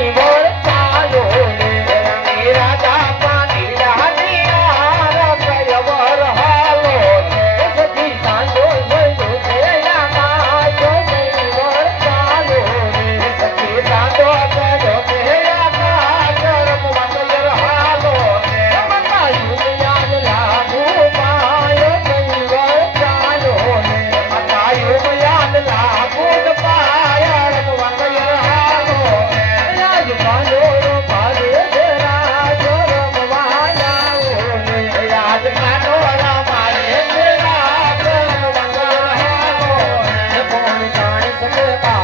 வாழ்வ Thank.